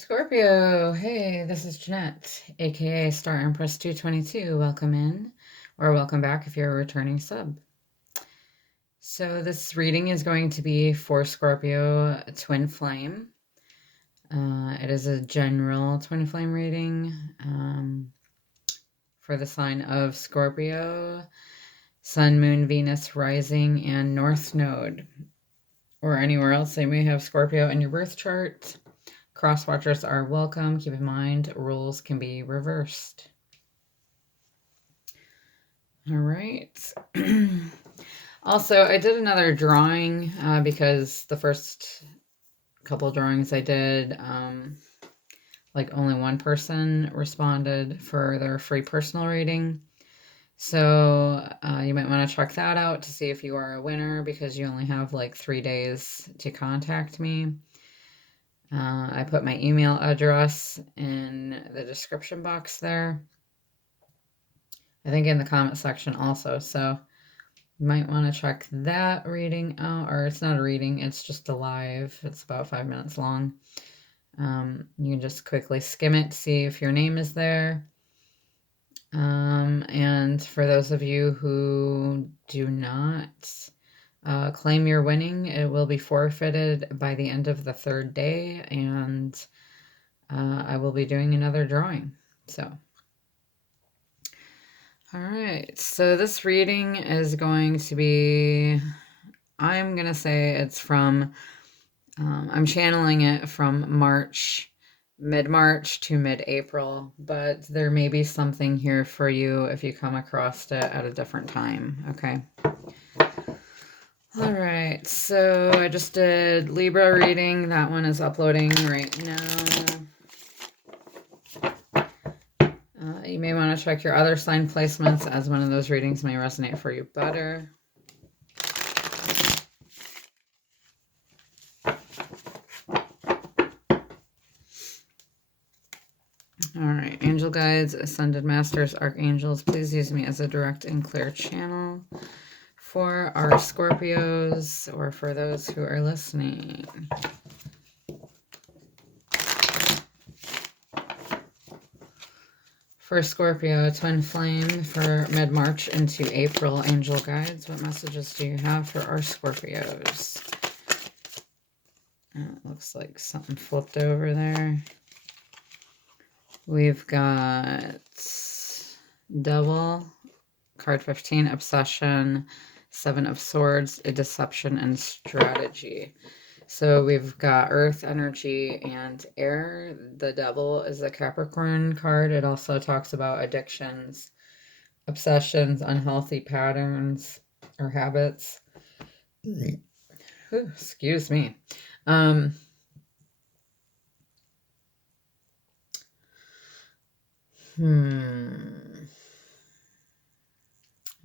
Scorpio, hey, this is Jeanette, aka Star Empress 222. Welcome in, or welcome back if you're a returning sub. So, this reading is going to be for Scorpio Twin Flame. It is a general Twin Flame reading for the sign of Scorpio, Sun, Moon, Venus, Rising, and North Node, or anywhere else they may have Scorpio in your birth chart. Cross-watchers are welcome. Keep in mind, rules can be reversed. All right. Also, I did another drawing because the first couple drawings I did, like only one person responded for their free personal reading. So you might want to check that out to see if you are a winner because you only have like 3 days to contact me. I put my email address in the description box there. I think in the comment section also. So you might want to check that reading out, or it's not a reading, it's just a live. It's about 5 minutes long. You can just quickly skim it to see if your name is there. And for those of you who do not claim your winning, it will be forfeited by the end of the 3rd day, and I will be doing another drawing. So, all right. So this reading is going to be, I'm going to say it's from, I'm channeling it from March, mid-March to mid-April, but there may be something here for you if you come across it at a different time, okay? All right, so I just did Libra reading. That one is uploading right now. You may want to check your other sign placements as one of those readings may resonate for you better. All right, angel guides, ascended masters, archangels, please use me as a direct and clear channel for our Scorpios or for those who are listening. For Scorpio, twin flame for mid-March into April, angel guides, what messages do you have for our Scorpios? It looks like something flipped over there. We've got Devil, card 15, Obsession, 7 of Swords, a Deception, and Strategy. So we've got Earth, Energy, and Air. The Devil is a Capricorn card. It also talks about addictions, obsessions, unhealthy patterns or habits. Ooh, excuse me.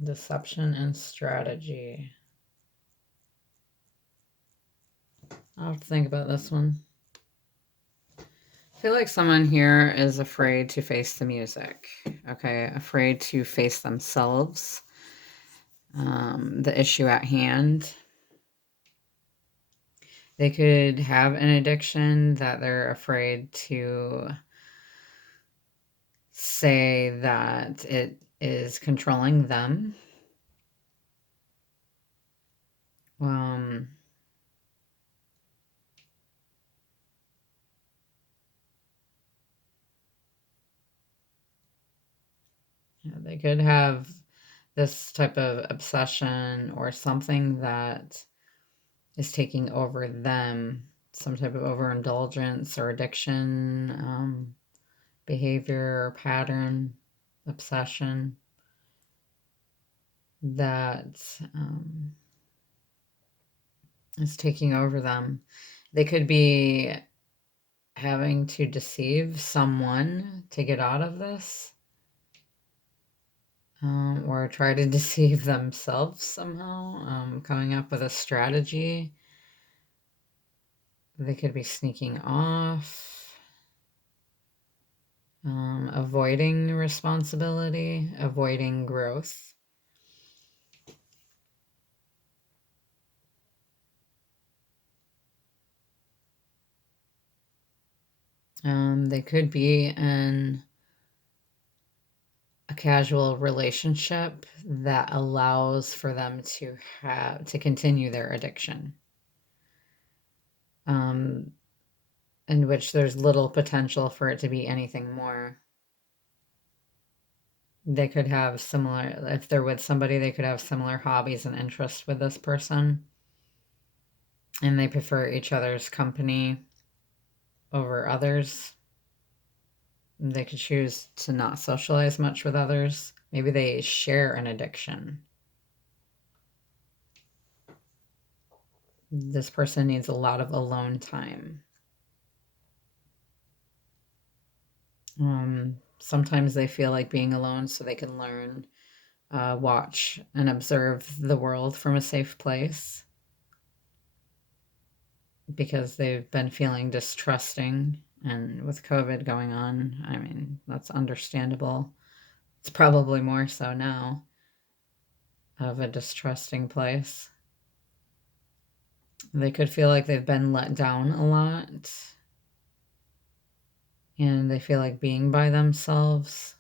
Deception and strategy. I'll have to think about this one. I feel like someone here is afraid to face the music, okay? Afraid to face themselves, the issue at hand. They could have an addiction that they're afraid to say that it is controlling them. They could have this type of obsession or something that is taking over them, some type of overindulgence or addiction, behavior or pattern, obsession that is taking over them. They could be having to deceive someone to get out of this. Or try to deceive themselves somehow, coming up with a strategy. They could be sneaking off, avoiding responsibility, avoiding growth. They could be in a casual relationship that allows for them to continue their addiction, in which there's little potential for it to be anything more. They could have similar, if they're with somebody, they could have similar hobbies and interests with this person, and they prefer each other's company over others. They could choose to not socialize much with others. Maybe they share an addiction. This person needs a lot of alone time. Sometimes they feel like being alone so they can learn, watch, and observe the world from a safe place, because they've been feeling distrusting. And with COVID going on, I mean, that's understandable. It's probably more so now, of a distrusting place. They could feel like they've been let down a lot, and they feel like being by themselves.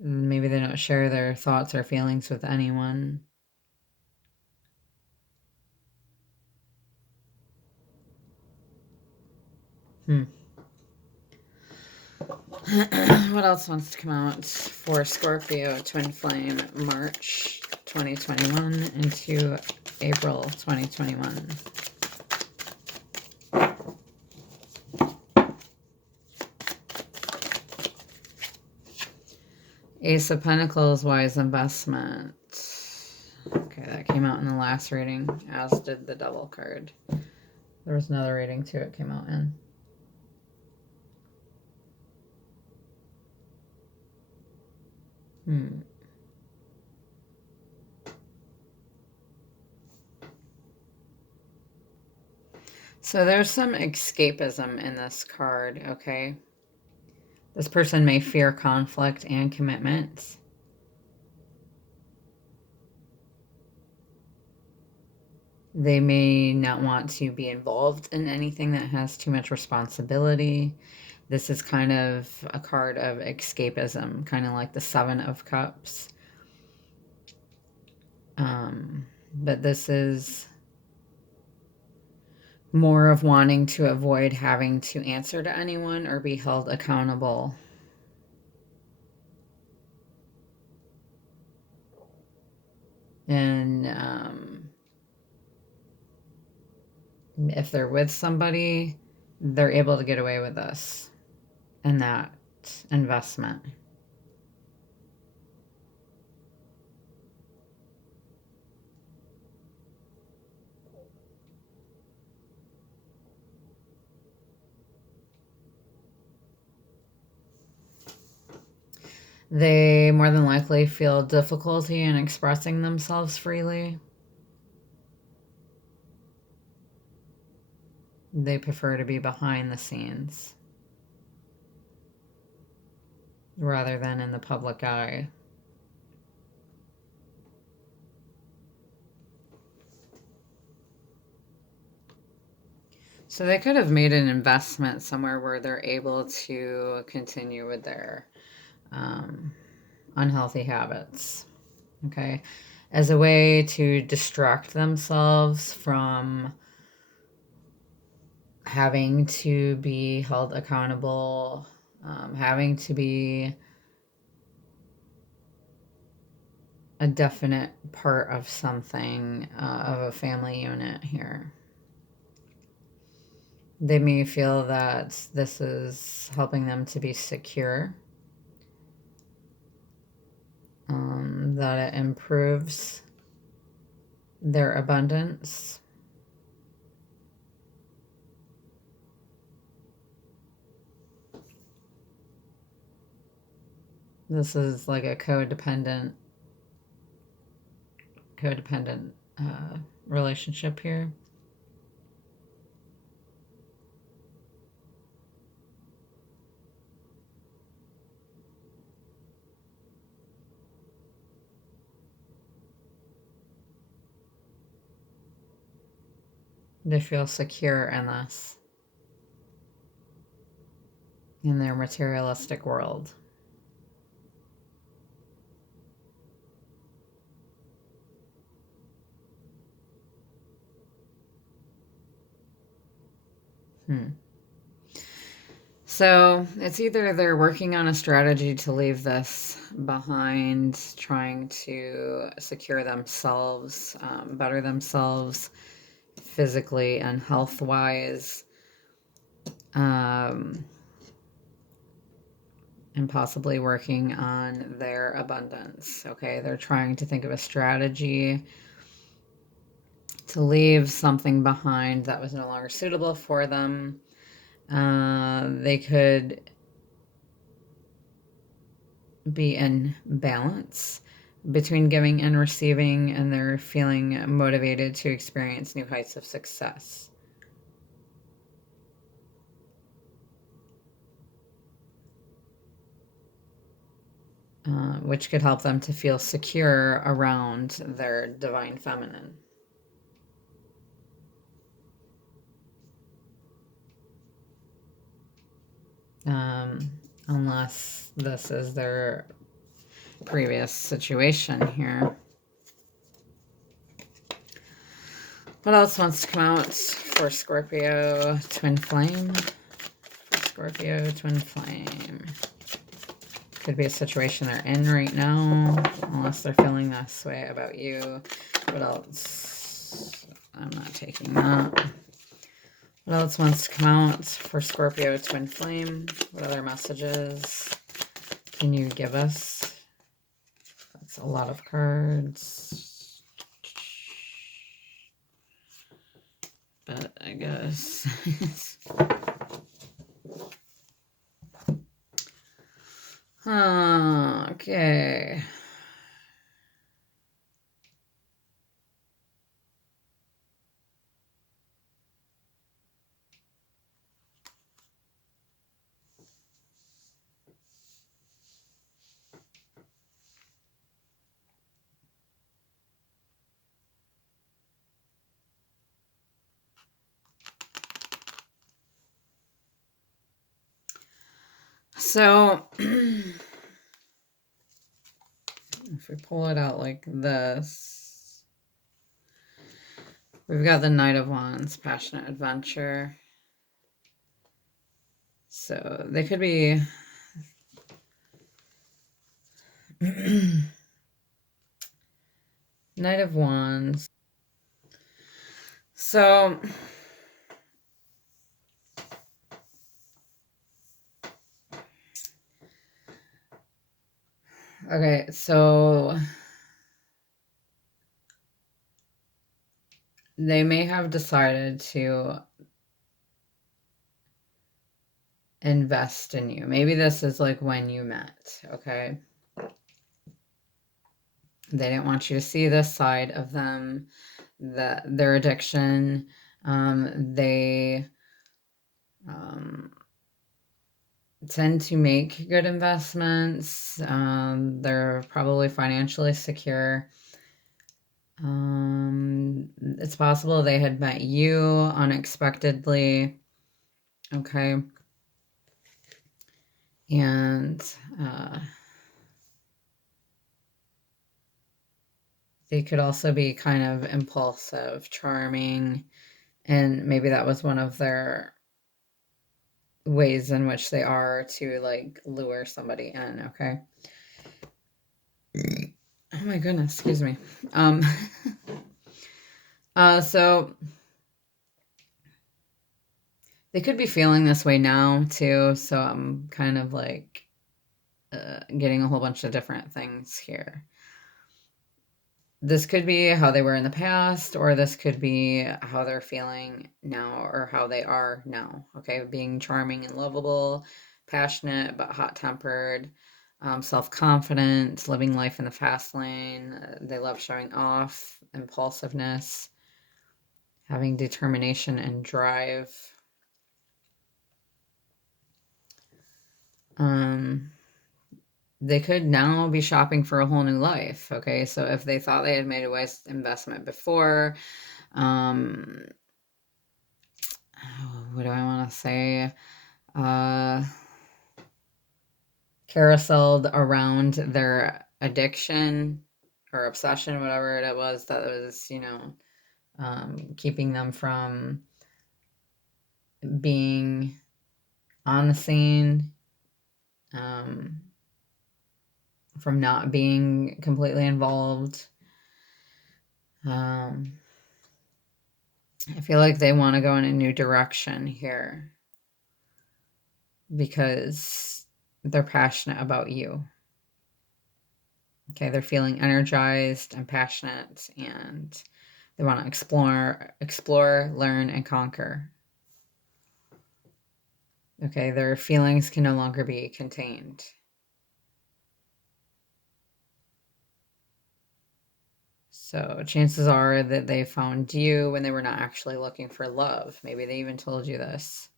Maybe they don't share their thoughts or feelings with anyone. What else wants to come out for Scorpio Twin Flame March 2021 into April 2021? Ace of Pentacles, wise investment. Okay, that came out in the last reading, as did the Devil card. There was another reading too it came out in. So there's some escapism in this card, okay? This person may fear conflict and commitment. They may not want to be involved in anything that has too much responsibility. This is kind of a card of escapism, kind of like the Seven of Cups. But this is more of wanting to avoid having to answer to anyone or be held accountable. And if they're with somebody, they're able to get away with this and that investment. They more than likely feel difficulty in expressing themselves freely. They prefer to be behind the scenes rather than in the public eye. So they could have made an investment somewhere where they're able to continue with their unhealthy habits, okay, as a way to distract themselves from having to be held accountable, having to be a definite part of something, of a family unit here. They may feel that this is helping them to be secure, that it improves their abundance. This is like a codependent relationship here. They feel secure in this. in their materialistic world. So it's either they're working on a strategy to leave this behind, trying to secure themselves, better themselves physically and health wise, and possibly working on their abundance. Okay, they're trying to think of a strategy to leave something behind that was no longer suitable for them. They could be in balance between giving and receiving, and they're feeling motivated to experience new heights of success. Which could help them to feel secure around their divine feminine. Unless this is their previous situation here. What else wants to come out for Scorpio Twin Flame? Scorpio Twin Flame. Could be a situation they're in right now, unless they're feeling this way about you. What else? I'm not taking that. What else wants to come out for Scorpio Twin Flame? What other messages can you give us? That's a lot of cards. But I guess... okay. So, if we pull it out like this, we've got the Knight of Wands, passionate adventure. So they could be Knight of Wands. So okay, so they may have decided to invest in you. Maybe this is like when you met, okay? They didn't want you to see this side of them, their addiction. They tend to make good investments. They're probably financially secure. It's possible they had met you unexpectedly. Okay. And they could also be kind of impulsive, charming, and maybe that was one of their ways in which they are to like lure somebody in, okay? Oh my goodness, excuse me. So they could be feeling this way now too, so I'm kind of like getting a whole bunch of different things here. This could be how they were in the past, or this could be how they're feeling now, or how they are now, okay? Being charming and lovable, passionate but hot-tempered, self-confident, living life in the fast lane. They love showing off, impulsiveness, having determination and drive. They could now be shopping for a whole new life, okay? So if they thought they had made a wise investment before, what do I want to say? carouseled around their addiction or obsession, whatever it was that was, keeping them from being on the scene, um, from not being completely involved. I feel like they want to go in a new direction here because they're passionate about you. Okay, they're feeling energized and passionate, and they want to explore, learn, and conquer. Okay, their feelings can no longer be contained. So chances are that they found you when they were not actually looking for love. Maybe they even told you this.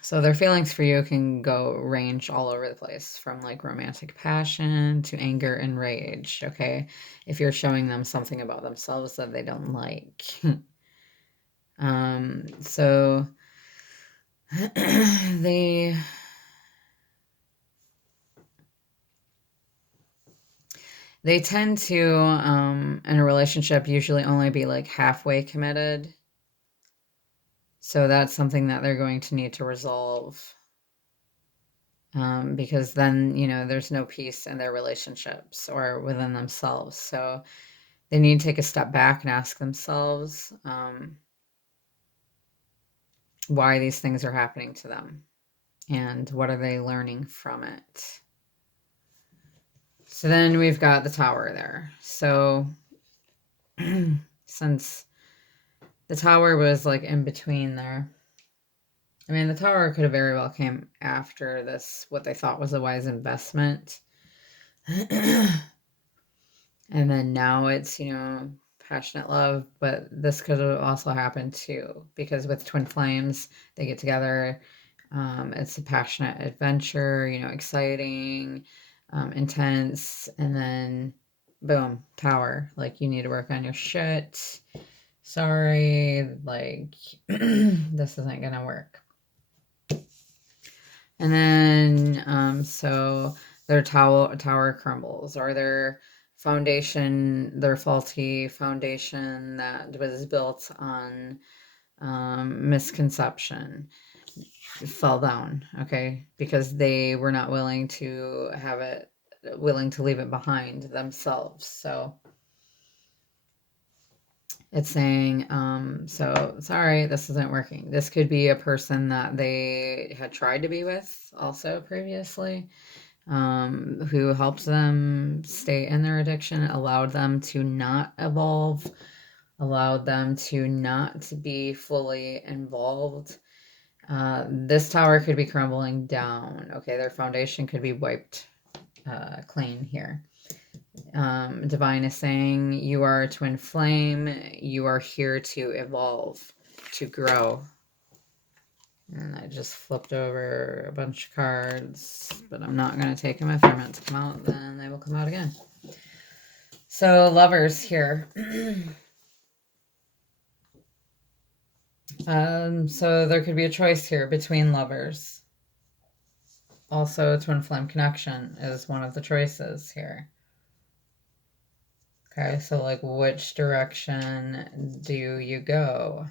So their feelings for you can go range all over the place, from like romantic passion to anger and rage, okay? If you're showing them something about themselves that they don't like. So they tend to, in a relationship, usually only be like halfway committed. So that's something that they're going to need to resolve. Because then, there's no peace in their relationships or within themselves. So they need to take a step back and ask themselves why these things are happening to them and what are they learning from it. So then we've got the Tower there. So since the Tower was like in between there, I mean, the Tower could have very well came after this, what they thought was a wise investment. And then now it's, passionate love, but this could have also happened too, because with twin flames, they get together. It's a passionate adventure, exciting, intense, and then boom, Tower. Like, you need to work on your shit. Sorry, like, this isn't gonna work. And then, so their tower crumbles, or their faulty foundation that was built on misconception fell down, okay, because they were not willing to leave it behind themselves. So it's saying, so sorry, this isn't working. This could be a person that they had tried to be with also previously, who helped them stay in their addiction, allowed them to not evolve, allowed them to not be fully involved. This tower could be crumbling down. Okay, their foundation could be wiped clean here. Divine is saying, you are a twin flame. You are here to evolve, to grow. And I just flipped over a bunch of cards, but I'm not going to take them. If they're meant to come out, then they will come out again. So, lovers here. So there could be a choice here between lovers. Also, twin flame connection is one of the choices here. Okay, so like, which direction do you go?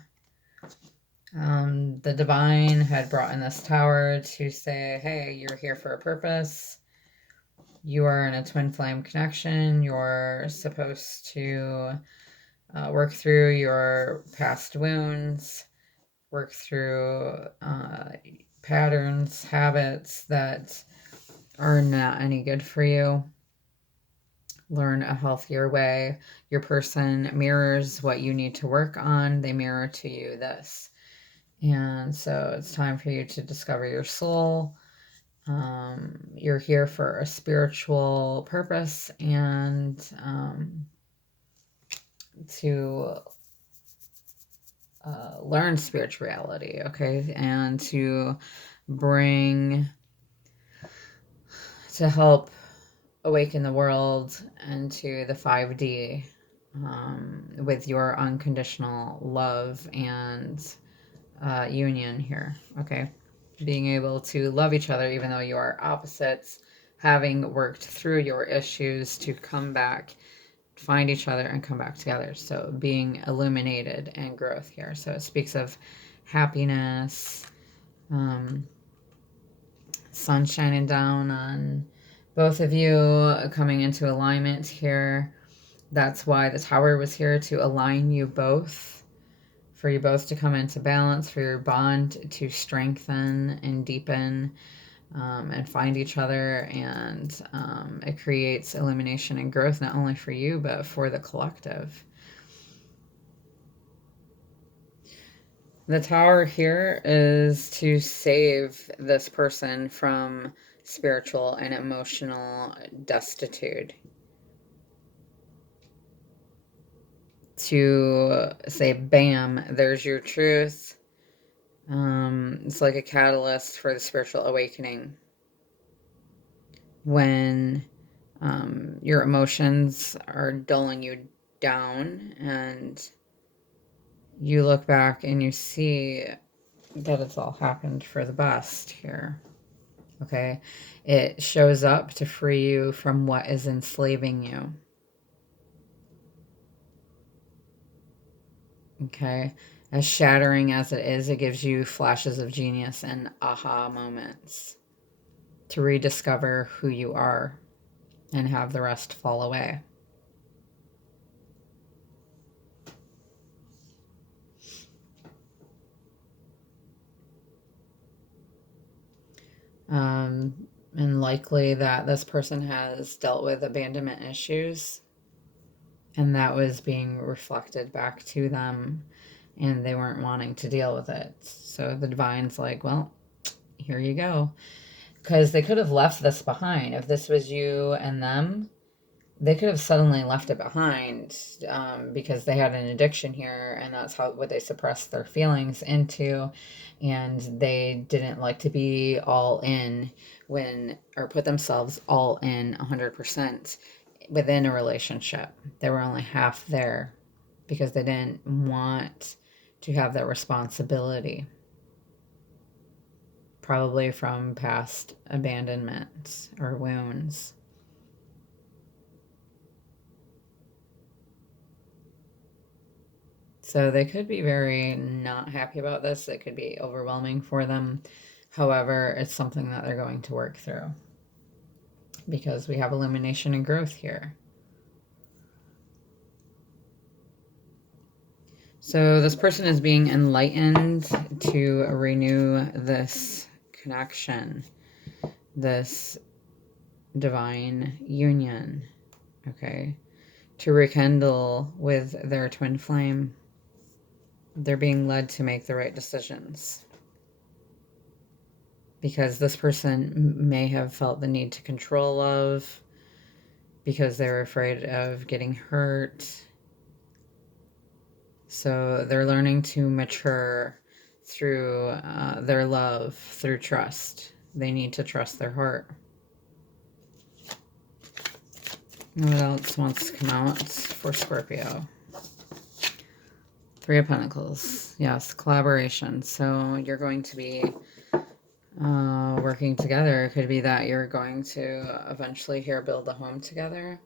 The divine had brought in this tower to say, hey, you're here for a purpose. You are in a twin flame connection. You're supposed to work through your past wounds, work through patterns, habits that are not any good for you. Learn a healthier way. Your person mirrors what you need to work on. They mirror to you this. And so it's time for you to discover your soul. You're here for a spiritual purpose and to learn spirituality, okay? And to help awaken the world into the 5D with your unconditional love and union here, okay? being able to love each other even though you are opposites, having worked through your issues to come back, find each other, and come back together. So being illuminated and growth here. So it speaks of happiness, sun shining down on both of you, coming into alignment here. That's why the Tower was here, to align you both, for you both to come into balance, for your bond to strengthen and deepen, and find each other. And it creates illumination and growth, not only for you, but for the collective. The Tower here is to save this person from spiritual and emotional destitute. To say, bam, there's your truth. It's like a catalyst for the spiritual awakening. When your emotions are dulling you down and you look back and you see that it's all happened for the best here. Okay? It shows up to free you from what is enslaving you. Okay? As shattering as it is, it gives you flashes of genius and aha moments to rediscover who you are and have the rest fall away. And likely that this person has dealt with abandonment issues, and that was being reflected back to them, and they weren't wanting to deal with it. So the divine's like, well, here you go. Because they could have left this behind. If this was you and them, they could have suddenly left it behind, because they had an addiction here, and that's what they suppressed their feelings into. And they didn't like to be all in or put themselves all in 100% within a relationship. They were only half there because they didn't want to have that responsibility, probably from past abandonment or wounds. So they could be very not happy about this. It could be overwhelming for them. However, it's something that they're going to work through, because we have illumination and growth here. So this person is being enlightened to renew this connection, this divine union, okay? To rekindle with their twin flame. They're being led to make the right decisions, because this person may have felt the need to control love because they're afraid of getting hurt. So they're learning to mature through their love, through trust. They need to trust their heart. What else wants to come out for Scorpio? Three of Pentacles. Yes, collaboration. So you're going to be working together. It could be that you're going to eventually here build a home together.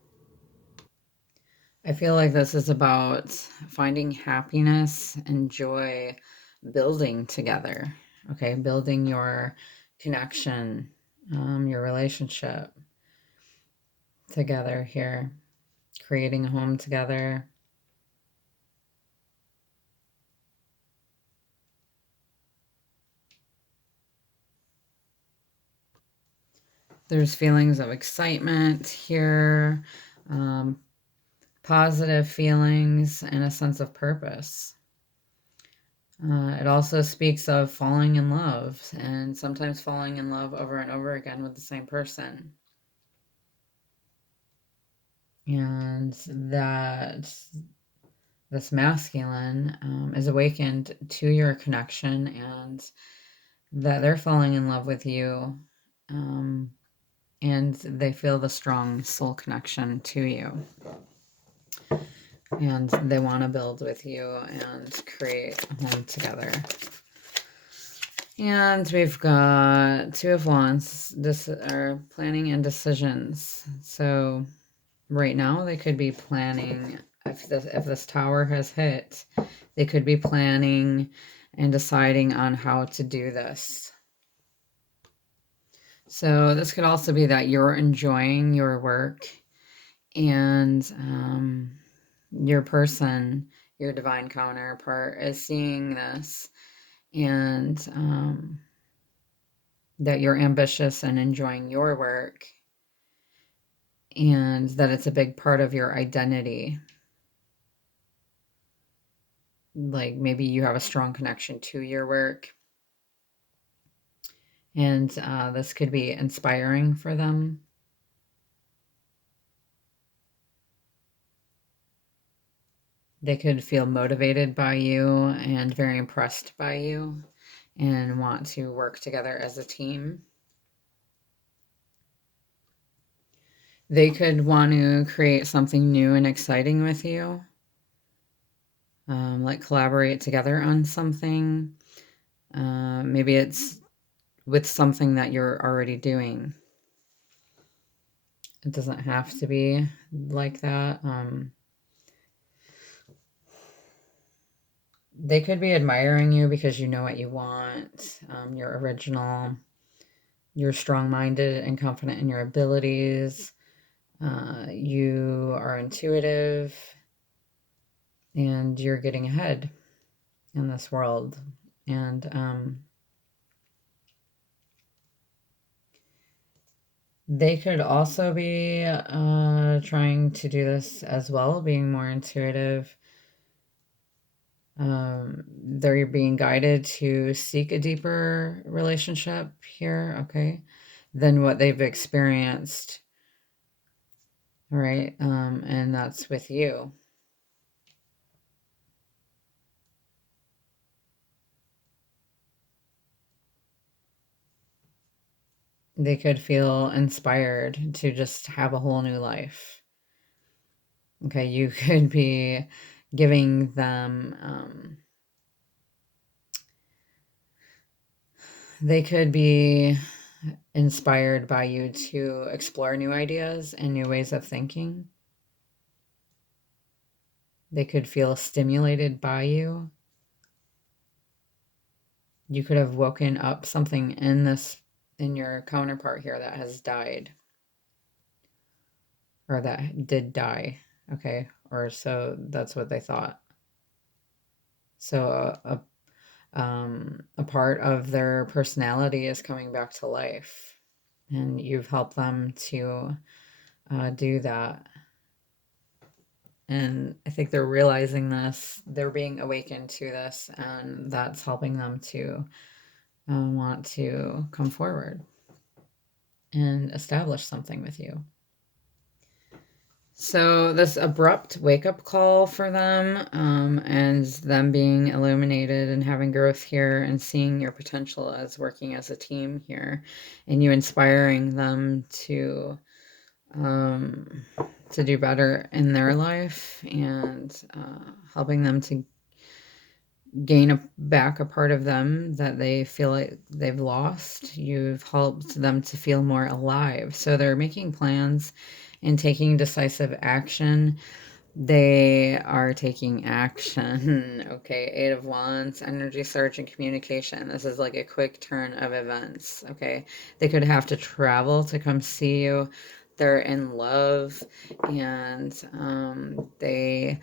I feel like this is about finding happiness and joy building together. Okay, building your connection, your relationship together here, creating a home together. There's feelings of excitement here, positive feelings, and a sense of purpose. It also speaks of falling in love, and sometimes falling in love over and over again with the same person. And that this masculine is awakened to your connection, and that they're falling in love with you, and they feel the strong soul connection to you, and they want to build with you and create a home together. And we've got Two of Wands. This are planning and decisions. So right now they could be planning, if this tower has hit, they could be planning and deciding on how to do this. So this could also be that you're enjoying your work, and your person, your divine counterpart, is seeing this, and that you're ambitious and enjoying your work, and that it's a big part of your identity. Like maybe you have a strong connection to your work, and this could be inspiring for them. They could feel motivated by you and very impressed by you and want to work together as a team. They could want to create something new and exciting with you, like collaborate together on something. Maybe it's with something that you're already doing. It doesn't have to be like that. They could be admiring you because you know what you want. You're original. You're strong-minded and confident in your abilities. You are intuitive, and you're getting ahead in this world. And they could also be trying to do this as well, being more intuitive. They're being guided to seek a deeper relationship here, okay, than what they've experienced, right? And that's with you. They could feel inspired to just have a whole new life. Okay, you could be giving them, they could be inspired by you to explore new ideas and new ways of thinking. They could feel stimulated by you. You could have woken up something in your counterpart here that has died, or that did die. Okay, or so that's what they thought. So a part of their personality is coming back to life, and you've helped them to do that. And I think they're realizing this, they're being awakened to this, and that's helping them to want to come forward and establish something with you. So this abrupt wake-up call for them, and them being illuminated and having growth here and seeing your potential as working as a team here, and you inspiring them um, to do better in their life, and helping them to gain back a part of them that they feel like they've lost. You've helped them to feel more alive. So they're making plans and taking decisive action. They are taking action. Okay, Eight of Wands, energy surge and communication. This is like a quick turn of events. Okay, they could have to travel to come see you. They're in love, and they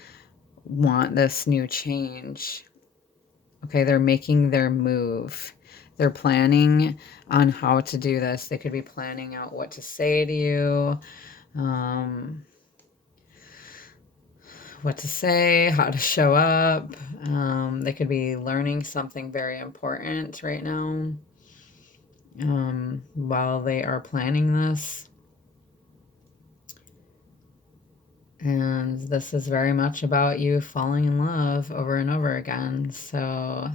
want this new change. Okay, they're making their move. They're planning on how to do this. They could be planning out what to say to you, what to say, how to show up. They could be learning something very important right now while they are planning this. And this is very much about you falling in love over and over again. So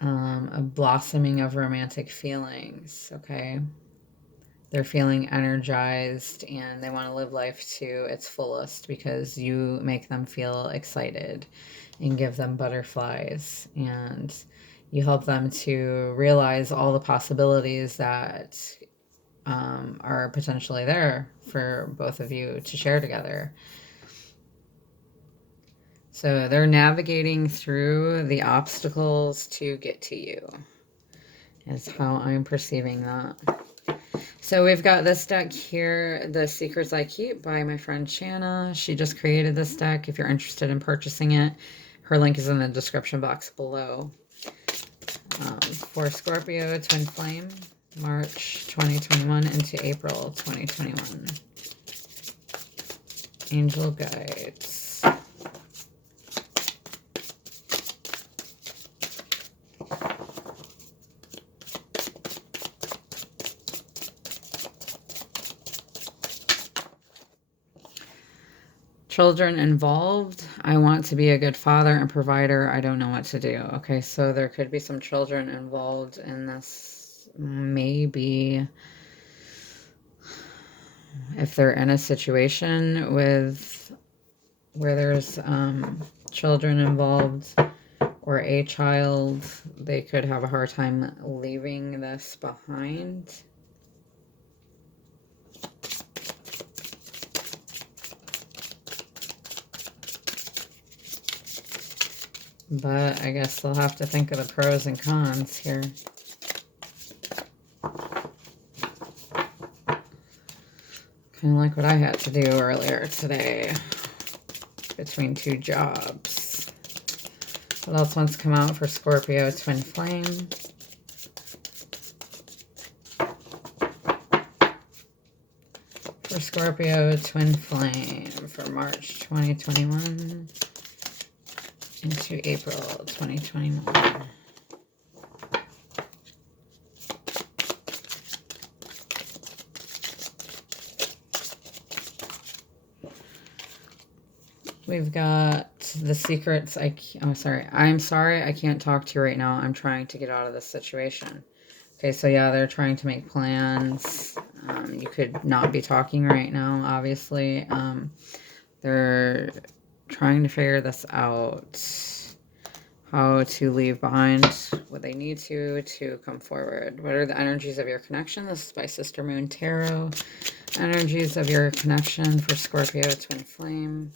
a blossoming of romantic feelings, okay? They're feeling energized and they want to live life to its fullest because you make them feel excited and give them butterflies, and you help them to realize all the possibilities that are potentially there for both of you to share together. So they're navigating through the obstacles to get to you, is how I'm perceiving that. So we've got this deck here, The Secrets I Keep by my friend Shanna. She just created this deck. If you're interested in purchasing it, her link is in the description box below. For Scorpio, Twin Flame, March 2021 into April 2021. Angel Guides. Children involved. I want to be a good father and provider. I don't know what to do. Okay, so there could be some children involved in this. Maybe if they're in a situation with where there's children involved or a child, they could have a hard time leaving this behind. But I guess they'll have to think of the pros and cons here. Kind of like what I had to do earlier today between two jobs. What else wants to come out for Scorpio Twin Flame? For Scorpio Twin Flame for March 2021 into April 2021. We've got the secrets. I'm sorry I can't talk to you right now. I'm trying to get out of this situation. Okay, so yeah, they're trying to make plans. You could not be talking right now, obviously. They're trying to figure this out. How to leave behind what they need to come forward. What are the energies of your connection? This is by Sister Moon Tarot. Energies of your connection for Scorpio Twin Flame.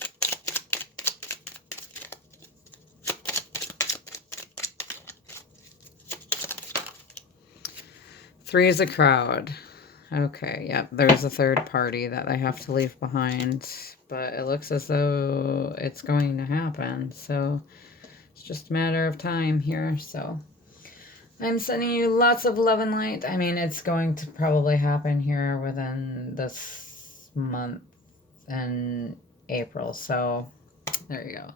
Three is a crowd. Okay, yeah, there's a third party that they have to leave behind, but it looks as though it's going to happen, so it's just a matter of time here. So I'm sending you lots of love and light. I mean, it's going to probably happen here within this month and April, so there you go.